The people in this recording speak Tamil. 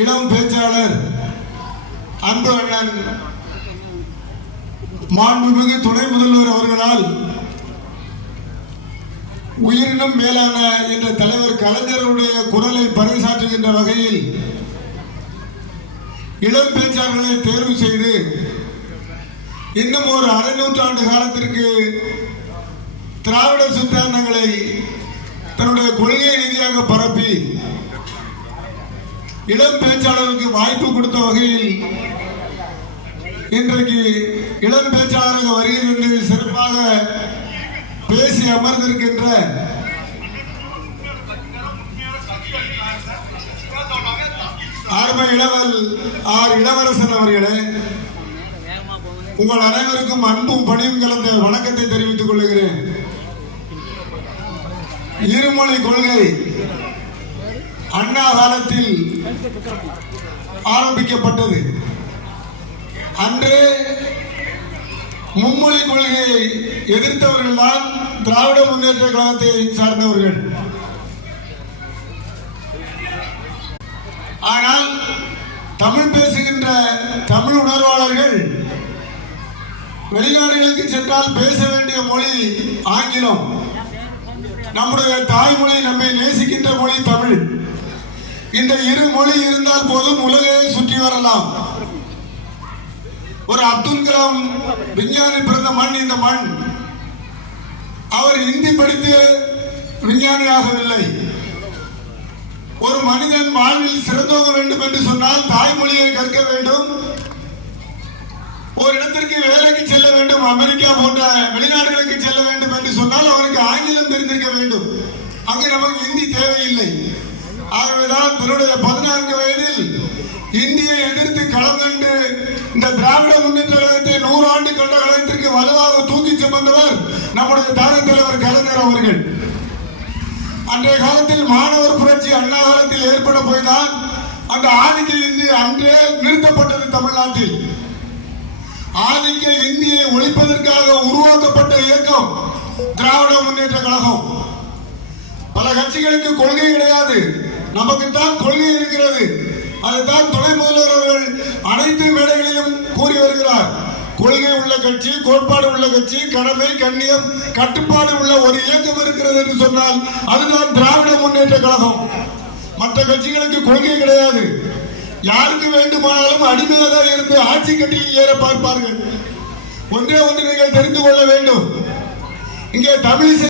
இளம் பேச்சாளர் அன்பு அண்ணன் மாண்புமிகு துணை முதல்வர் அவர்களால் உயிரினும் மேலான என்ற தலைவர் கலைஞருடைய குரலை பறைசாற்றுகின்ற வகையில் இளம் பேச்சாளர்களை தேர்வு செய்து இன்னும் ஒரு அரை நூற்றாண்டு காலத்திற்கு திராவிட சித்தாந்தங்களை தன்னுடைய கொள்கை ரீதியாக பரப்பி இளம் பேச்சாளருக்கு வாய்ப்பு கொடுத்த வகையில் இன்றைக்கு இளம் பேச்சாளராக வருகிறது சிறப்பாக பேசி அமர்ந்திருக்கின்ற இளவரசன் அவர்களே, உங்கள் அனைவருக்கும் அன்பும் பணியும் கலந்த வணக்கத்தை தெரிவித்துக் கொள்கிறேன். இருமொழி கொள்கை அண்ணா காலத்தில் ஆரம்பிக்கப்பட்டது. அன்று மும்மொழி கொள்கையை எதிர்த்தவர்கள் தான் திராவிட முன்னேற்ற கழகத்தை சார்ந்தவர்கள். ஆனால் தமிழ் பேசுகின்ற தமிழ் உணர்வாளர்கள் வெளிநாடுகளுக்கு சென்றால் பேச வேண்டிய மொழி ஆங்கிலம், நம்முடைய தாய்மொழி, நம்மை நேசிக்கின்ற மொழி தமிழ். இந்த இரு மொழி இருந்தால் போதும் உலகையே சுற்றி வரலாம். ஒரு அப்துல் கலாம் விஞ்ஞானி பிறந்த மண் இந்த மண். அவர் இந்தி படித்து விஞ்ஞானியாகவில்லை. ஒரு மனிதன் வாழ்வில் சிறந்தோங்க வேண்டும் என்று சொன்னால் தாய்மொழியை கற்க வேண்டும். ஒரு இடத்திற்கு வேலைக்கு செல்ல வேண்டும், அமெரிக்கா போன்ற வெளிநாடுகளுக்கு செல்ல வேண்டும் என்று சொன்னால் அவருக்கு ஆங்கிலம் தெரிந்திருக்க வேண்டும். அங்கு நமக்கு இந்தி தேவையில்லை. ஆகவேதான் தன்னுடைய 14 வயதில் இந்தியை எதிர்த்து களம் கண்டு இந்த திராவிட முன்னேற்ற கழகத்தை 100 ஆண்டு கண்ட கழகத்திற்கு வலுவாக தூக்கி சுமந்தவர் நம்முடைய தாரை தலைவர் கலைஞர் அவர்கள். அன்றைய காலத்தில் மாணவர் புரட்சி அண்ணா காலத்தில் ஏற்பட போய்தான் அந்த ஆதிக்க இந்தி அன்றே நிறுத்தப்பட்டது. தமிழ்நாட்டில் ஆதிக்க இந்தியை ஒழிப்பதற்காக உருவாக்கப்பட்ட இயக்கம் திராவிட முன்னேற்ற கழகம். பல கட்சிகளுக்கு கொள்கை கிடையாது, நமக்குத்தான் கொள்கை இருக்கிறது. அதைத்தான் துணை முதல்வர் அவர்கள் அனைத்து மேடைகளிலும் கூறி வருகிறார். கொள்கை உள்ள கட்சி, கோட்பாடு உள்ள கட்சி, கடமை, கண்ணியம், கட்டுப்பாடு உள்ள ஒரு இயக்கம் இருக்கிறது என்று சொன்னால் அதுதான் திராவிட முன்னேற்ற கழகம். மற்ற கட்சிகளுக்கு கொள்கை கிடையாது. யாருக்கு வேண்டுமானாலும் அடிமையாக இருந்து ஆட்சி கட்டில் ஏற பார்ப்பார்கள். ஒன்றே ஒன்று நீங்கள் தெரிந்து கொள்ள வேண்டும். இங்கே தமிழ்